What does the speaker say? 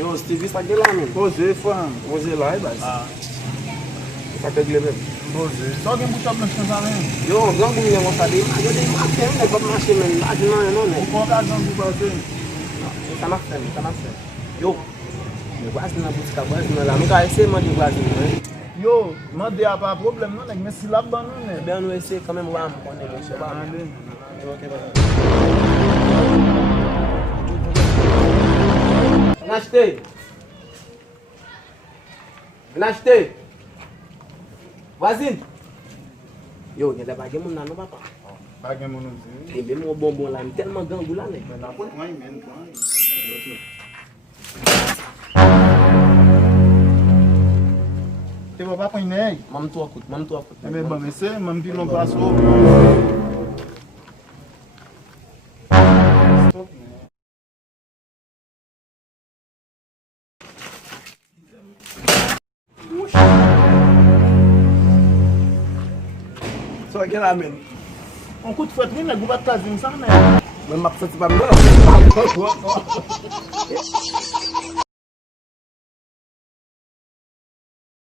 Yo, Stevie sa gen la men. Pose, fam. Pose la e bas. Sa te gle men. Pose. So gen bouchap nan chan sa men? Yo, gang pou mwen sa de. Yo de maten, men kop mache men. Laj nan yon men. Ou kon ka gang pou pase? Sa mak fe. Yo, mwen waz nan boutika waz nan la. Mwen ka ese man di waz nan. Yo, man de a pa problem nan, men si lap ban nan men. Ben nou ese kamen wam konen men. Se wam. Yo, ok ba. Gnashte. Wazin. Yo, gen de bagay moun nan nou papa. Bagay moun nou zi. E ben moun bonbon la, mi telman gangou la ne. Men la pou mwen men. Te va pa pou ineg? Mam tou akut. E men ba mese, man pilon paso. So gen la men. On kout fwet min, neg ou bat kazin sa men. Men map sati pa mwen.